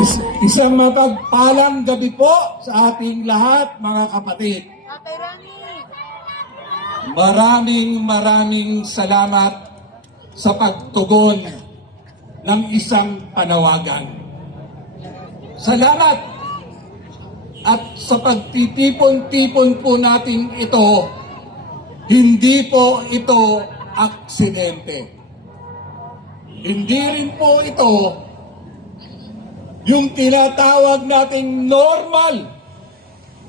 Is- isang mapagpalang gabi po sa ating lahat, mga kapatid. Maraming maraming salamat sa pagtugon ng isang panawagan. Salamat at sa pagtitipon-tipon po natin ito, hindi po ito aksidente. Hindi rin po ito yung tinatawag nating normal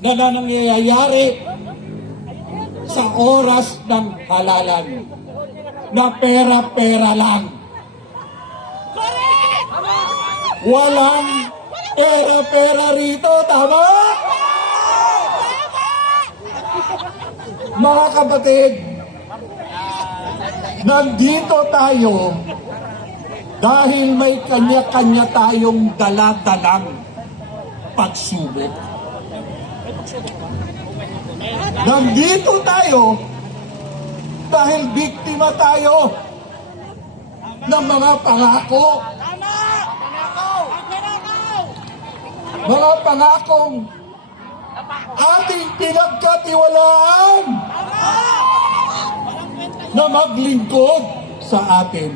na nangyayari sa oras ng halalan na pera-pera lang. Walang pera-pera rito, tama? Mga kapatid, nandito tayo dahil may kanya-kanya tayong daladalang pagsubok. Nandito tayo dahil biktima tayo ng mga pangako, mga pangakong ating pinagkatiwalaan na maglingkod sa atin.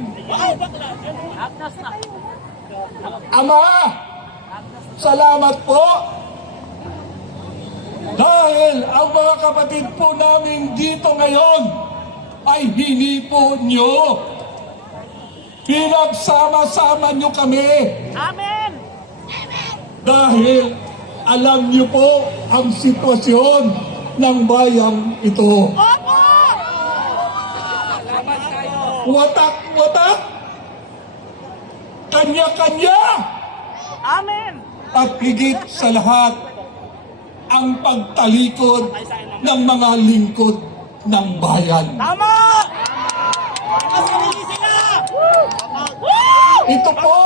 Ama, salamat po dahil ang mga kapatid po namin dito ngayon ay hindi po nyo. Pinagsama-sama nyo kami Amen! dahil alam nyo po ang sitwasyon ng bayang ito. Opo! Watak-watak, kanya-kanya, Amen! at higit sa lahat, ang pagtalikod ng mga lingkod ng bayan. Tama! Ito po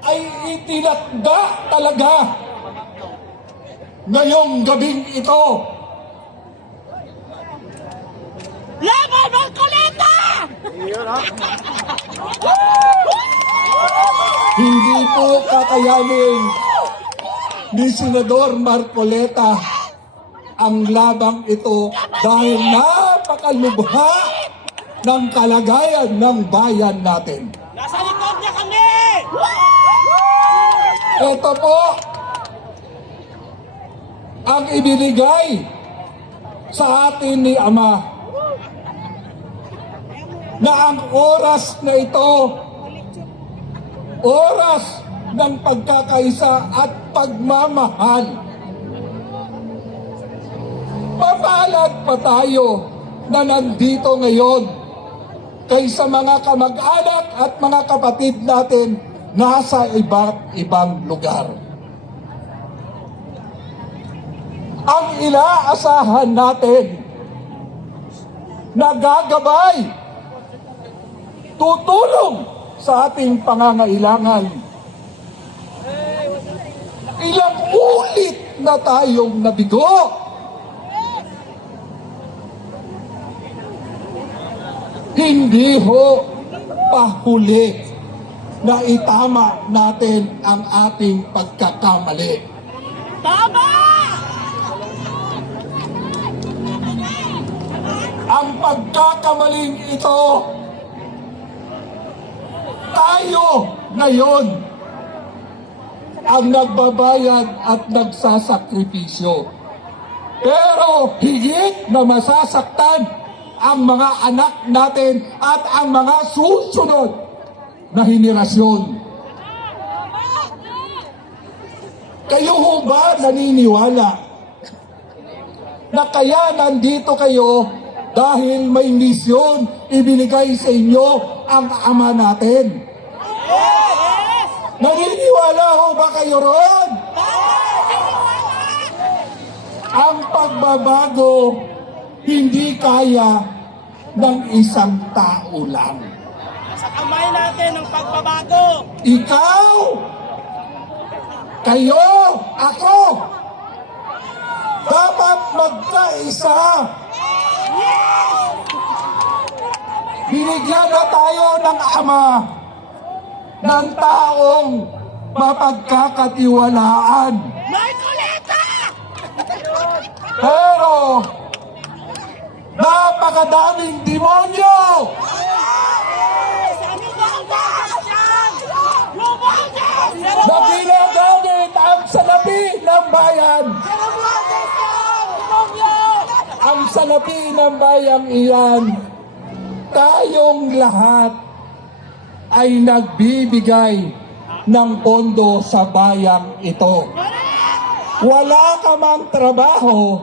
ay itinakda talaga ngayong gabing ito. Laban Marcoleta! Hindi po kakayanin ni Senador Marcoleta ang labang ito dahil napakalubha ng kalagayan ng bayan natin. Nasa likod niya kami! Ito po ang ibinigay sa atin ni Ama na ang oras na ito oras ng pagkakaisa at pagmamahal. Papalad pa tayo na nandito ngayon kaysa mga kamag-anak at mga kapatid natin nasa iba't ibang lugar. Ang inaasahan natin na gagabay, tutulong sa ating pangangailangan. Ilang ulit na tayong nabigo. Hindi ho pahuli na itama natin ang ating pagkakamali. Tama! Ang pagkakamaling ito, tayo ngayon ang nagbabayad at nagsasakripisyo. Pero higit na masasaktan ang mga anak natin at ang mga susunod na henerasyon. Kayo ho ba naniniwala na kaya nandito kayo dahil may misyon ibinigay sa inyo ang Ama natin? Naniniwala ho ba kayo roon? Ang pagbabago hindi kaya ng isang tao lang. Sa kamay natin ang pagbabago! Ikaw, kayo, ako, dapat magkaisa. Binigyan na tayo ng Ama ng taong mapagkakatiwalaan. Pero, napakadaming demonyo! Na ginagamit ang salapi ng bayan. Ang salapi ng bayang iyan, tayong lahat ay nagbibigay ng pondo sa bayang ito. Wala ka mang trabaho,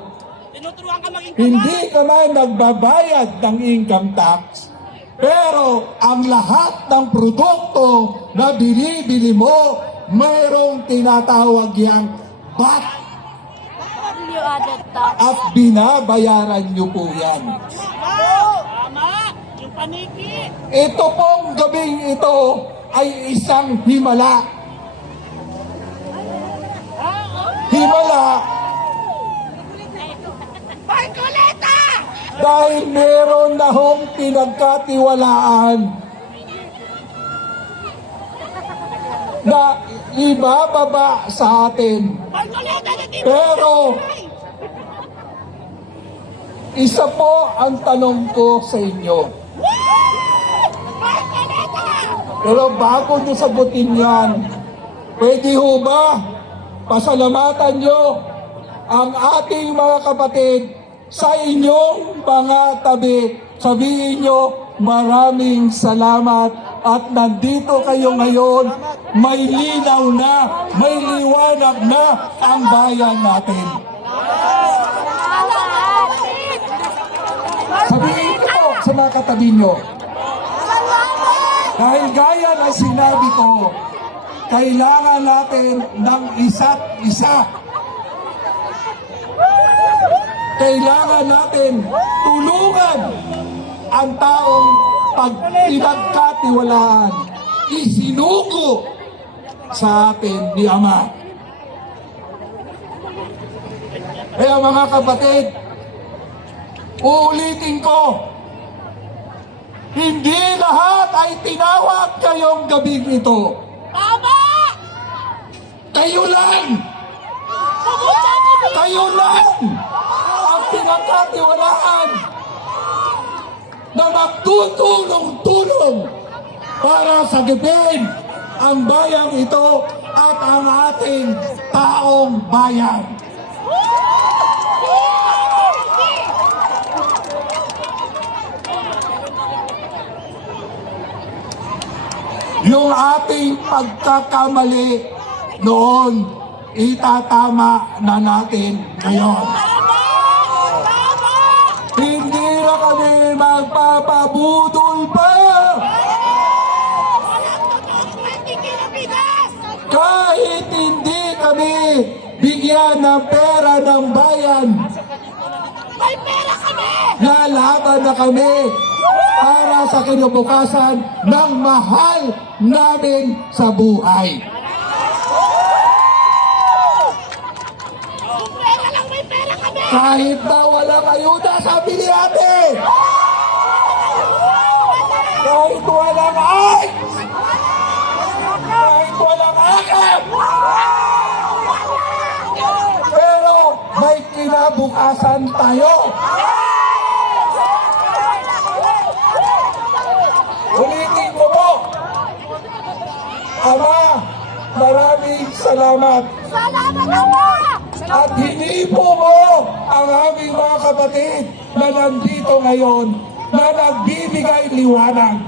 hindi ka man nagbabayad ng income tax, pero ang lahat ng produkto na binibili mo, mayroong tinatawag yang VAT at binabayaran nyo po yan. Tama! Paniki! Ito pong gabing ito ay isang himala. Himala May kuleta! dahil meron na hong pinagkatiwalaan na ibababa sa atin. Pero isa po ang tanong ko sa inyo. Pero bago nyo sagutin yan, pwede ho ba pasalamatan nyo ang ating mga kapatid sa inyong mga tabi. Sabihin nyo, maraming salamat at nandito kayo ngayon. May linaw na, may liwanag na ang bayan natin. Sabihin nyo po sa mga katabi nyo, dahil gaya ng sinabi ko, kailangan natin ng isa't isa. Kailangan natin tulungan ang taong pag pinagkatiwalaan, isinuko sa atin ni Ama. Kaya mga kapatid, uulitin ko, hindi lahat ay tinawag kayong gabing ito. Tama! Kayo lang! Kayo lang! Ang pinagkatiwalaan na magtutulong-tulong para sa gabing ang bayang ito at ang ating taong bayan. Yung ating pagkakamali noon, itatama na natin ngayon. Hindi na kami magpapabudol pa! Kahit hindi kami bigyan ng pera ng bayan, May pera kami! lalaban na kami para sa kinabukasan ng mahal namin sa buhay. Kahit na walang ayuda sa ate. Kahit walang ay! Kahit walang akap! Pero may kinabukasan tayo. Ulitin ko po. Ama, maraming salamat. Salamat ako! At hinipo mo ang aming mga kapatid na nandito ngayon na nagbibigay liwanag.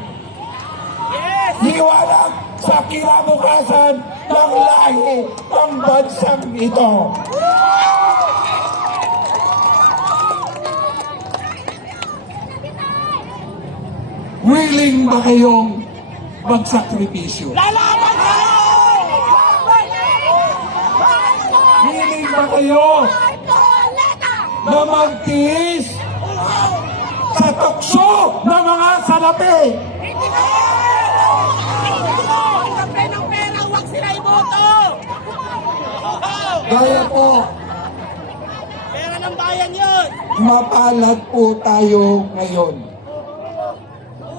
Yes! Liwanag sa kinabukasan ng lahi ng bansang ito. Willing ba kayong magsakripisyo? Lalaban kayo! Willing ba kayo na magtiis sa tukso ng mga salapi? Pera, huwag sila iboto! Gaya po, Pera ng bayan yun! mapalad po tayo ngayon.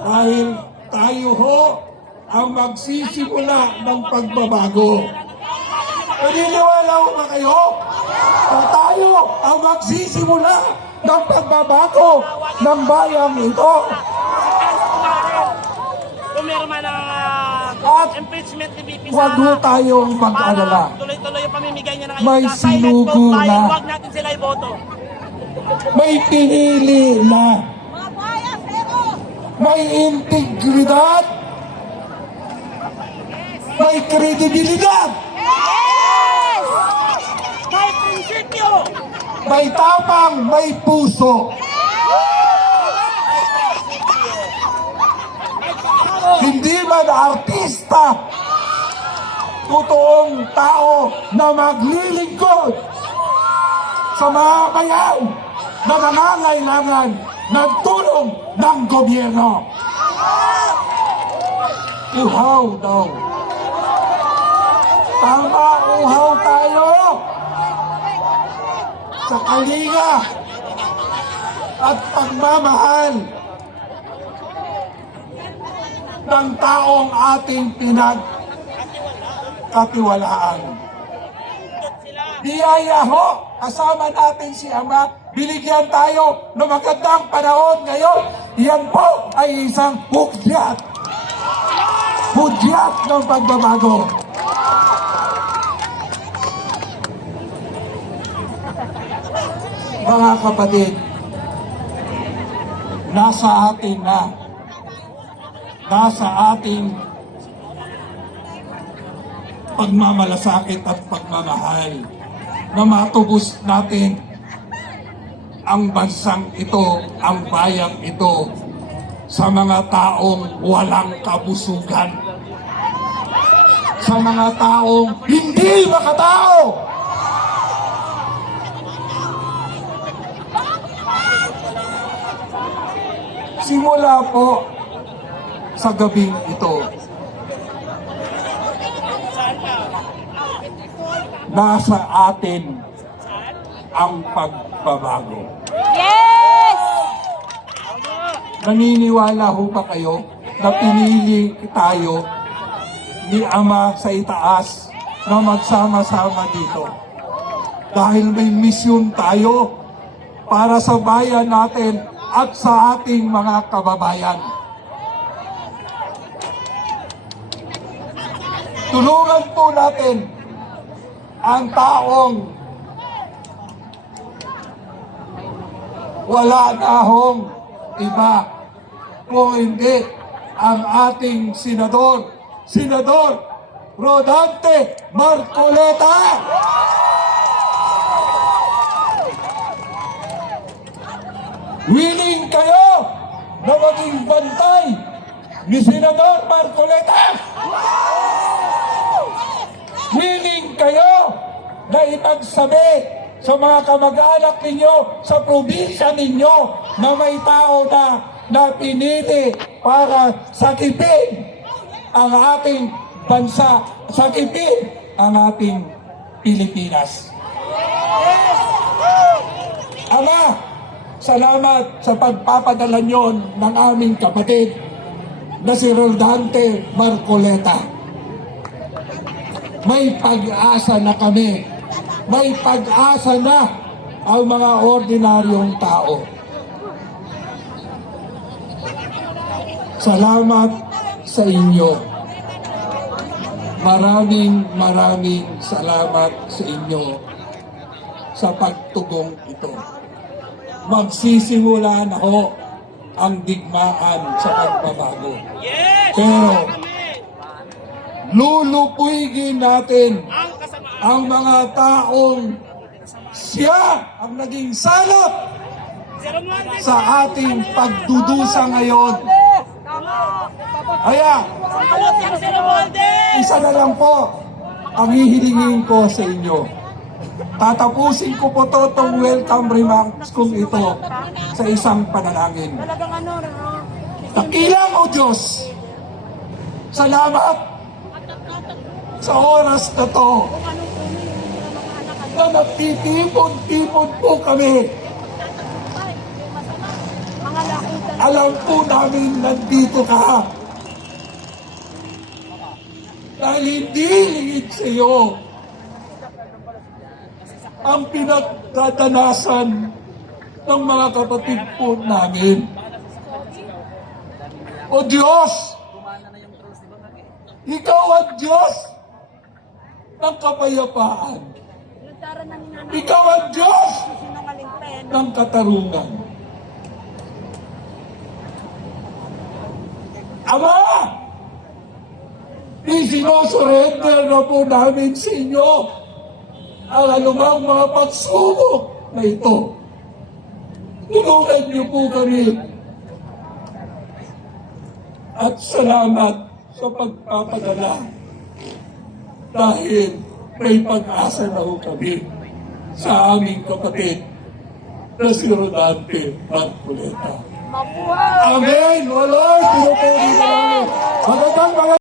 Dahil tayo ho ang magsisimula ng pagbabago. Naniniwala ko ba kayo? Na tayo ang magsisimula ng pagbabago ng bayang ito. Kung meron man ang At uh, impeachment ni VP Huwag Sara, tayong mag-alala. tuloy-tuloy yung pamimigay niya ng May sinugo na. Huwag natin sila iboto. May pinili na. May integridad. May kredibilidad. May prinsipyo! May tapang, may puso. Hindi man artista, totoong tao na maglilingkod sa mga bayan na nangangailangan ng tulong ng gobyerno. Uhaw daw. Tama, uhaw tayo sa kalinga at pagmamahal ng taong ating pinagkatiwalaan. Biyaya ho, kasama natin si Ama, binigyan tayo ng magandang panahon ngayon. Yan po ay isang hudyat. Hudyat ng pagbabago. Mga kapatid, nasa atin na, nasa ating pagmamalasakit at pagmamahal na matubos natin ang bansang ito, ang bayang ito sa mga taong walang kabusugan. Sa mga taong hindi makatao. Simula po sa gabing ito, nasa atin ang pagbabago. Yes! Naniniwala ho ba kayo na pinili tayo ni Ama sa itaas na magsama-sama dito? Dahil may misyon tayo para sa bayan natin at sa ating mga kababayan. Tulungan po natin ang taong wala na hong iba kung hindi ang ating senador, Senador Rodante Marcoleta. Willing kayo na maging bantay ni Senador Marcoleta? Willing kayo na ipagsabi sa mga kamag-anak ninyo sa probinsya ninyo na may tao na na pinili para sakipin ang ating bansa, sakipin ang ating Pilipinas. Ama, salamat sa pagpapadala nyon ng aming kapatid na si Rodante Marcoleta. May pag-asa na kami. May pag-asa na ang mga ordinaryong tao. Salamat sa inyo. Maraming maraming salamat sa inyo sa pagtugong ito. Magsisimula na ho ang digmaan sa pagbabago. Pero, Kami! lulupigin natin Ang mga taong siya ang naging Monday! sa ating pagdudusa ngayon. Kaya, isa na lang po ang hihilingin ko sa inyo. Tatapusin ko po to itong welcome remarks kong ito sa isang panalangin. Talagang ano, o Diyos, salamat sa oras na to na nagtitipon-tipon po kami. Alam po namin nandito ka dahil hindi lingid sa iyo ang pinagdadanasan ng mga kapatid po namin. O Diyos, Ikaw ang Diyos ng kapayapaan. Ikaw ang Diyos ng katarungan. Ama! Isinusurrender na po namin sa inyo ang anumang mga pagsubok na ito. Tulungan niyo po kami. At salamat sa pagpapadala dahil may pag-asa na ho kami sa aming kapatid na si Rodante Marcoleta. Mabuhay! Amen! Wala! Pinupuli ka namin. Magandang mga